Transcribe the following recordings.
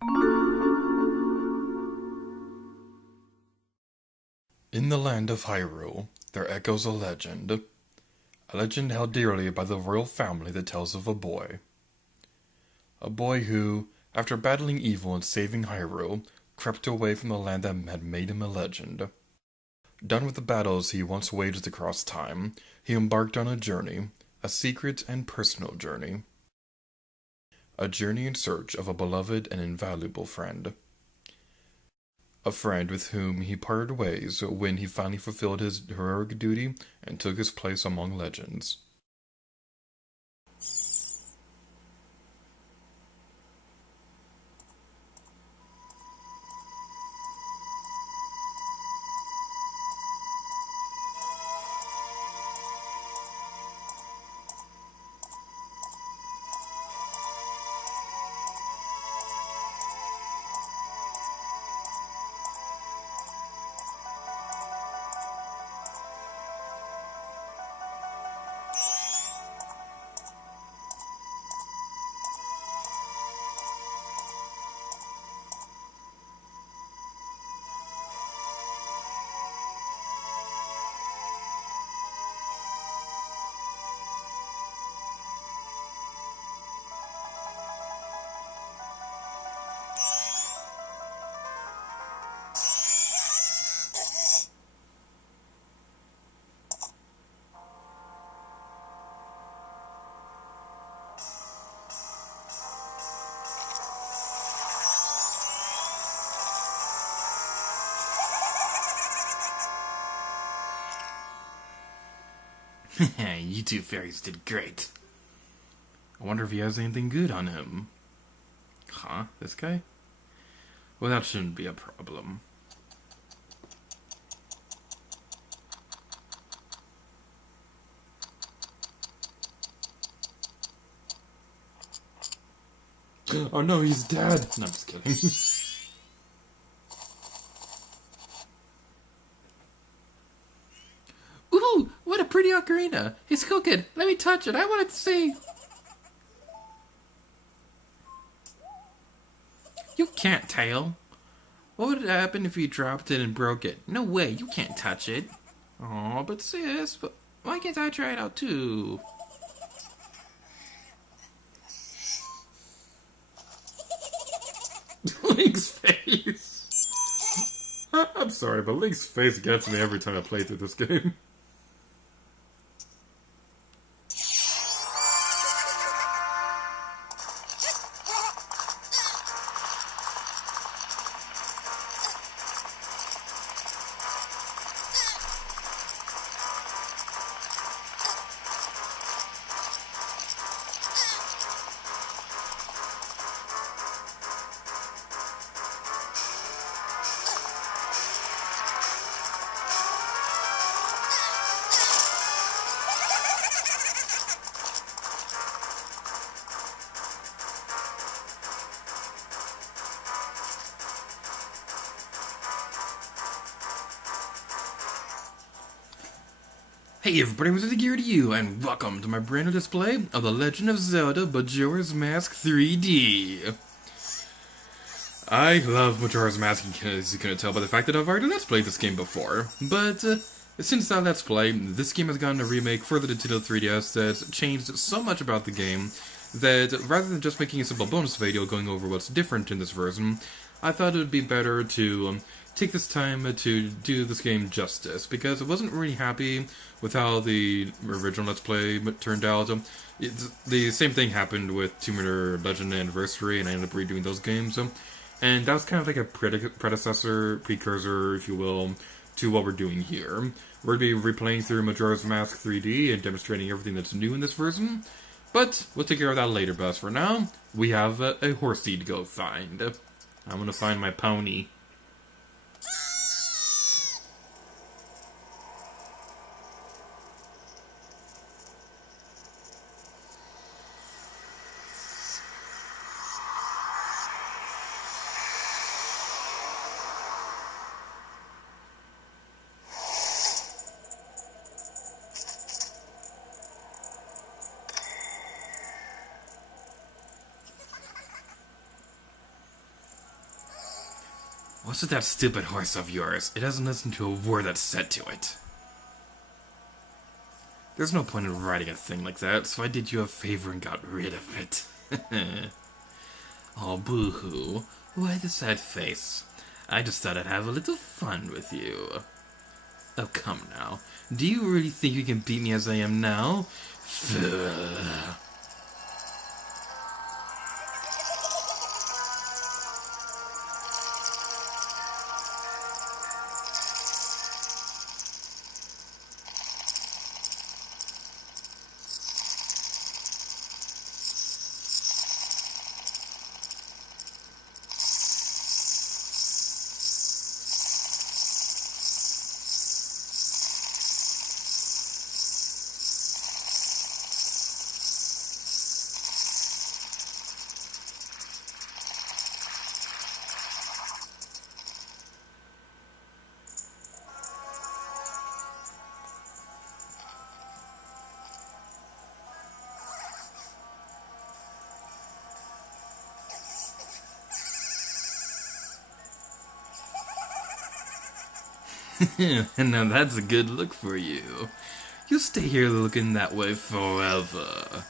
In the land of Hyrule, there echoes a legend held dearly by the royal family that tells of a boy. A boy who, after battling evil and saving Hyrule, crept away from the land that had made him a legend. Done with the battles he once waged across time, he embarked on a journey, a secret and personal journey. A journey in search of a beloved and invaluable friend. A friend with whom he parted ways when he finally fulfilled his heroic duty and took his place among legends. You two fairies did great. I wonder if he has anything good on him. Huh? This guy? Well, that shouldn't be a problem. Oh no, he's dead! No, I'm just kidding. Ooh, what a pretty ocarina! It's cooking. Let me touch it. I want to see. You can't, Tail. What would happen if you dropped it and broke it? No way, you can't touch it. Oh, but sis, but why can't I try it out too? Link's face! I'm sorry, but Link's face gets me every time I play through this game. Hey everybody, Mr. Gear to you, and welcome to my brand new display of The Legend of Zelda Majora's Mask 3D. I love Majora's Mask, as you couldn't tell by the fact that I've already Let's Played this game before. But since that Let's Play, this game has gotten a remake for the Nintendo 3DS that's changed so much about the game that rather than just making a simple bonus video going over what's different in this version, I thought it would be better to take this time to do this game justice, because I wasn't really happy with how the original Let's Play turned out. The same thing happened with Tomb Raider Legend Anniversary, and I ended up redoing those games. And that was kind of like a precursor, if you will, to what we're doing here. We're going to be replaying through Majora's Mask 3D and demonstrating everything that's new in this version. But we'll take care of that later, but for now, we have a horsey to go find. I'm going to find my pony. What's with that stupid horse of yours? It doesn't listen to a word that's said to it. There's no point in riding a thing like that, so I did you a favor and got rid of it. Oh, boo-hoo. Why the sad face? I just thought I'd have a little fun with you. Oh, come now. Do you really think you can beat me as I am now? And now that's a good look for you. You'll stay here looking that way forever.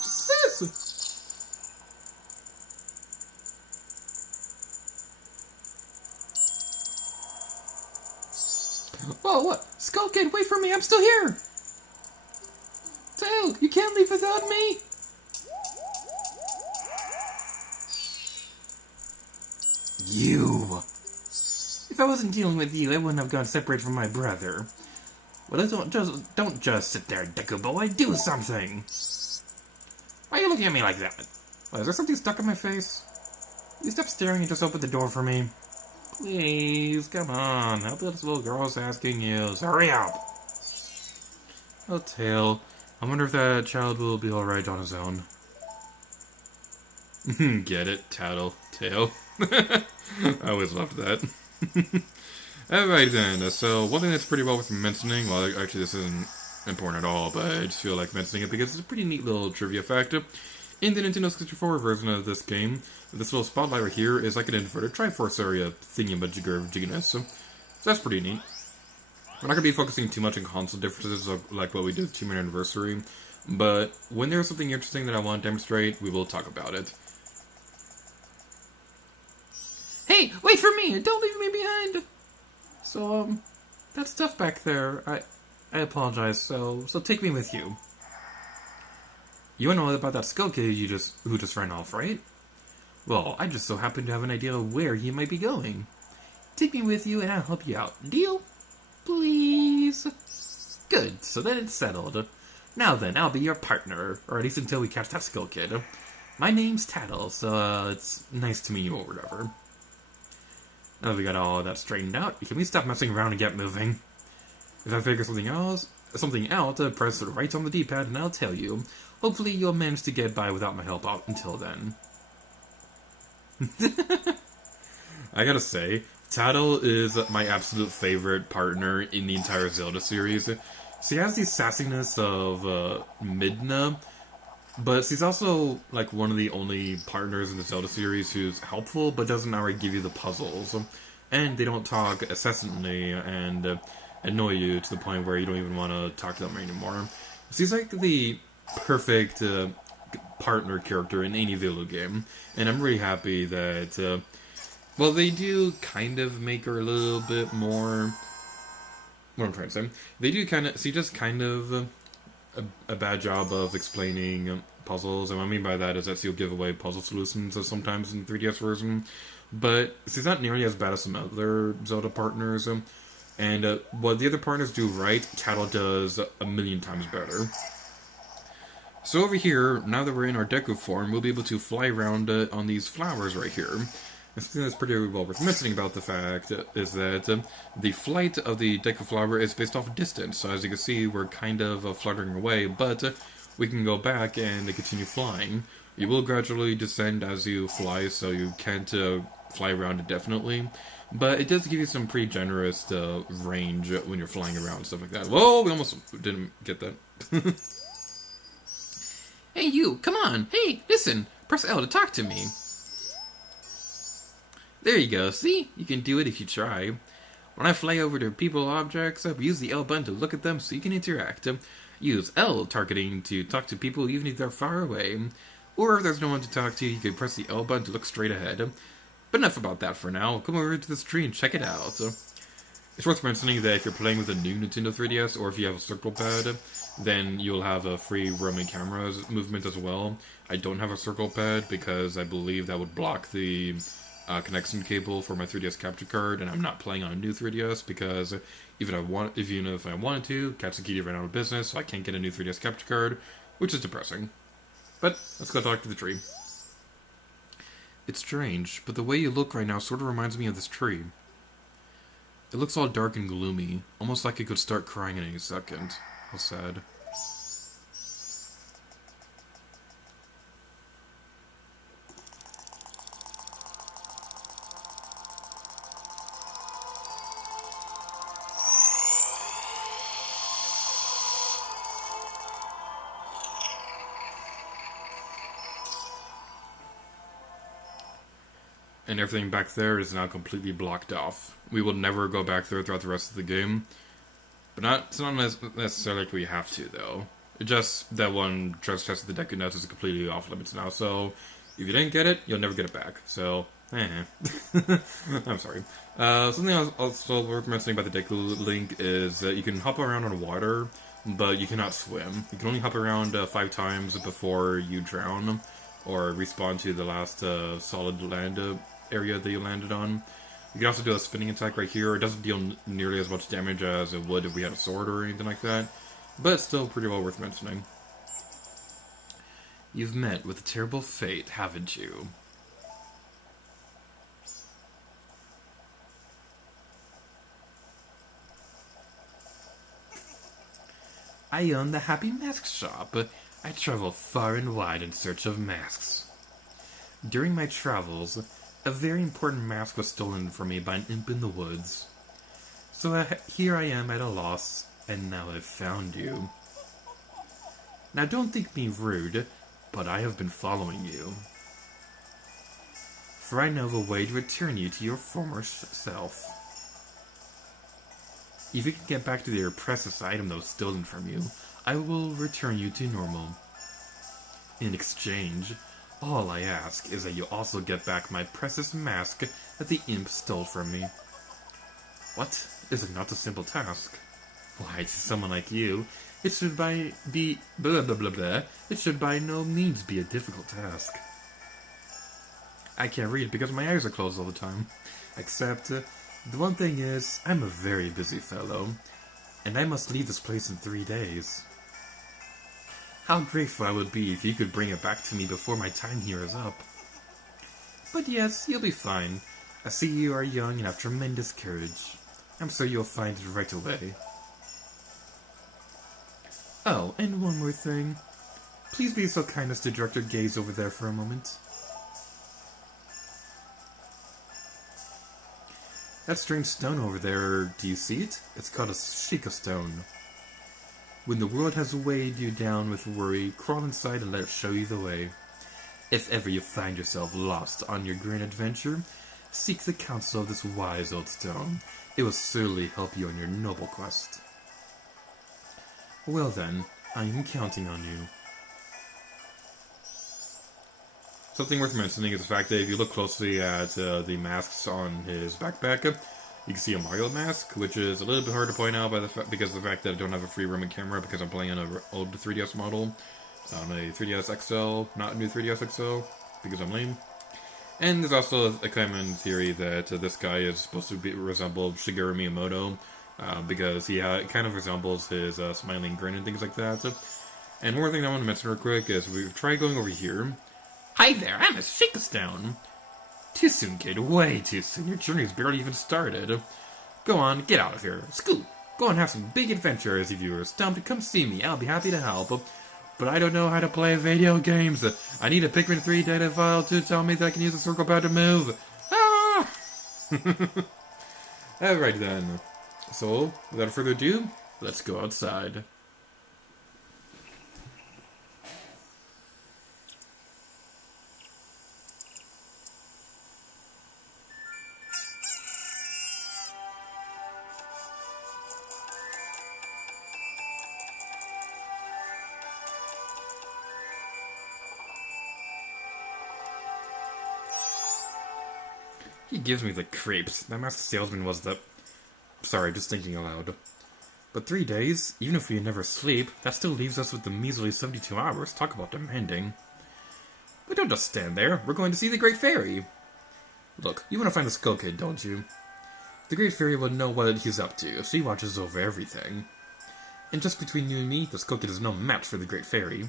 Sis! Whoa, what? Skull Kid, wait for me, I'm still here! Tail, you can't leave without me! You! If I wasn't dealing with you, I wouldn't have gone separated from my brother. Well, don't just sit there, Deku Boy, do something! Why are you looking at me like that? What, is there something stuck in my face? Will you stop staring and just open the door for me? Please, come on. Help this little girl's asking you. So hurry up. Oh, Tail. I wonder if that child will be alright on his own. Get it? Tattle. Tail. I always loved that. Alright then, so one thing that's pretty well worth mentioning, well actually this isn't important at all, but I just feel like mentioning it because it's a pretty neat little trivia fact. In the Nintendo 64 version of this game, this little spotlight right here is like an inverted Triforce area thingy-majigger-jigginess, so that's pretty neat. We're not going to be focusing too much on console differences like what we did with 2 year anniversary, but when there's something interesting that I want to demonstrate, we will talk about it. Hey, wait for me! Don't leave me behind! So, that stuff back there, I apologize, so take me with you. You wanna know about that Skull Kid who just ran off, right? Well, I just so happen to have an idea of where he might be going. Take me with you and I'll help you out. Deal? Please? Good, so then it's settled. Now then, I'll be your partner, or at least until we catch that Skull Kid. My name's Tattle, so it's nice to meet you or whatever. Now that we got all that straightened out, can we stop messing around and get moving? If I figure something out, press right on the D-pad and I'll tell you. Hopefully you'll manage to get by without my help out until then. I gotta say, Tattle is my absolute favorite partner in the entire Zelda series. She has the sassiness of Midna, but she's also like one of the only partners in the Zelda series who's helpful but doesn't already give you the puzzles. And they don't talk incessantly and annoy you to the point where you don't even want to talk to them anymore. She's like the perfect partner character in any video game, and I'm really happy that, well, they do kind of make her a little bit more, what I'm trying to say, they do kind of, she does kind of a bad job of explaining puzzles, and what I mean by that is that she'll give away puzzle solutions sometimes in the 3DS version, but she's not nearly as bad as some other Zelda partners, and what the other partners do right, Tattle does a million times better. So over here, now that we're in our Deku form, we'll be able to fly around on these flowers right here. And something that's pretty well worth mentioning about the fact is that the flight of the Deku flower is based off distance. So as you can see, we're kind of fluttering away, but we can go back and continue flying. You will gradually descend as you fly, so you can't fly around indefinitely. But it does give you some pretty generous range when you're flying around and stuff like that. Whoa, we almost didn't get that. Hey, you, come on. Hey, listen. Press L to talk to me. There you go. See? You can do it if you try. When I fly over to people or objects, use the L button to look at them so you can interact. Use L targeting to talk to people even if they're far away. Or if there's no one to talk to, you can press the L button to look straight ahead. But enough about that for now. Come over to this tree and check it out. It's worth mentioning that if you're playing with a new Nintendo 3DS, or if you have a circle pad, then you'll have a free roaming cameras movement as well. I don't have a circle pad because I believe that would block the connection cable for my 3DS capture card, and I'm not playing on a new 3DS because even if I wanted to, Captain Kitty ran out of business, so I can't get a new 3DS capture card, which is depressing. But let's go talk to the tree. It's strange, but the way you look right now sort of reminds me of this tree. It looks all dark and gloomy, almost like it could start crying at any second. How sad. And everything back there is now completely blocked off. We will never go back there throughout the rest of the game. But it's not necessarily like we have to, though. It just that one treasure chest of the Deku Nuts is completely off limits now, so if you didn't get it, you'll never get it back. So, I'm sorry. Something else also worth mentioning about the Deku Link is that you can hop around on water, but you cannot swim. You can only hop around 5 times before you drown, or respawn to the last solid land area that you landed on. You can also do a spinning attack right here. It doesn't deal nearly as much damage as it would if we had a sword or anything like that, but it's still pretty well worth mentioning. You've met with a terrible fate, haven't you? I own the Happy Mask Shop. I travel far and wide in search of masks. During my travels, a very important mask was stolen from me by an imp in the woods. So here I am at a loss, and now I've found you. Now don't think me rude, but I have been following you. For I know of a way to return you to your former self. If you can get back to the precious item that was stolen from you, I will return you to normal. In exchange, all I ask is that you also get back my precious mask that the imp stole from me. What? Is it not a simple task? Why, to someone like you, it should be blah blah blah blah. It should by no means be a difficult task. I can't read because my eyes are closed all the time. Except, the one thing is, I'm a very busy fellow, and I must leave this place in 3 days. How grateful I would be if you could bring it back to me before my time here is up. But yes, you'll be fine. I see you are young and have tremendous courage. I'm sure you'll find it right away. Oh, and one more thing. Please be so kind as to direct your gaze over there for a moment. That strange stone over there, do you see it? It's called a Sheikah stone. When the world has weighed you down with worry, crawl inside and let it show you the way. If ever you find yourself lost on your grand adventure, seek the counsel of this wise old stone. It will certainly help you on your noble quest. Well then, I am counting on you. Something worth mentioning is the fact that if you look closely at the masks on his backpack, you can see a Mario mask, which is a little bit hard to point out because of the fact that I don't have a free roaming camera because I'm playing on an old 3DS model, on a 3DS XL, not a new 3DS XL, because I'm lame. And there's also a common theory that this guy is supposed to resemble Shigeru Miyamoto, because he kind of resembles his smiling grin and things like that. And one more thing I want to mention real quick is we've tried going over here. Hi there, I'm a Sheikah Stone. Too soon, kid. Way too soon. Your journey's barely even started. Go on, get out of here. Scoot! Go and have some big adventures if you are stumped. Come see me. I'll be happy to help. But I don't know how to play video games. I need a Pikmin 3 data file to tell me that I can use the circle pad to move. Ah! Alright then. So, without further ado, let's go outside. He gives me the creeps. That masked salesman was the... Sorry, just thinking aloud. But 3 days, even if we never sleep, that still leaves us with the measly 72 hours. Talk about demanding. But don't just stand there. We're going to see the Great Fairy. Look, you want to find the Skull Kid, don't you? The Great Fairy will know what he's up to, so he watches over everything. And just between you and me, the Skull Kid is no match for the Great Fairy.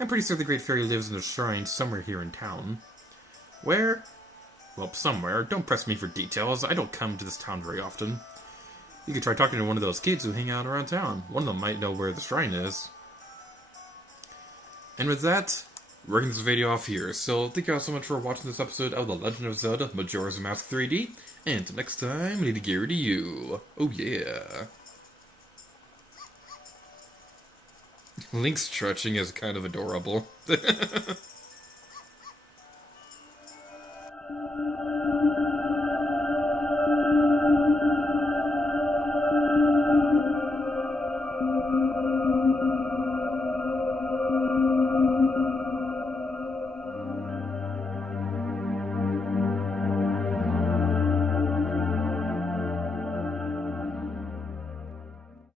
I'm pretty sure the Great Fairy lives in a shrine somewhere here in town. Where? Well, somewhere. Don't press me for details. I don't come to this town very often. You could try talking to one of those kids who hang out around town. One of them might know where the shrine is. And with that, we're getting this video off here. So, thank you all so much for watching this episode of The Legend of Zelda Majora's Mask 3D. And until next time, Lady Gear to you. Oh yeah. Link's stretching is kind of adorable.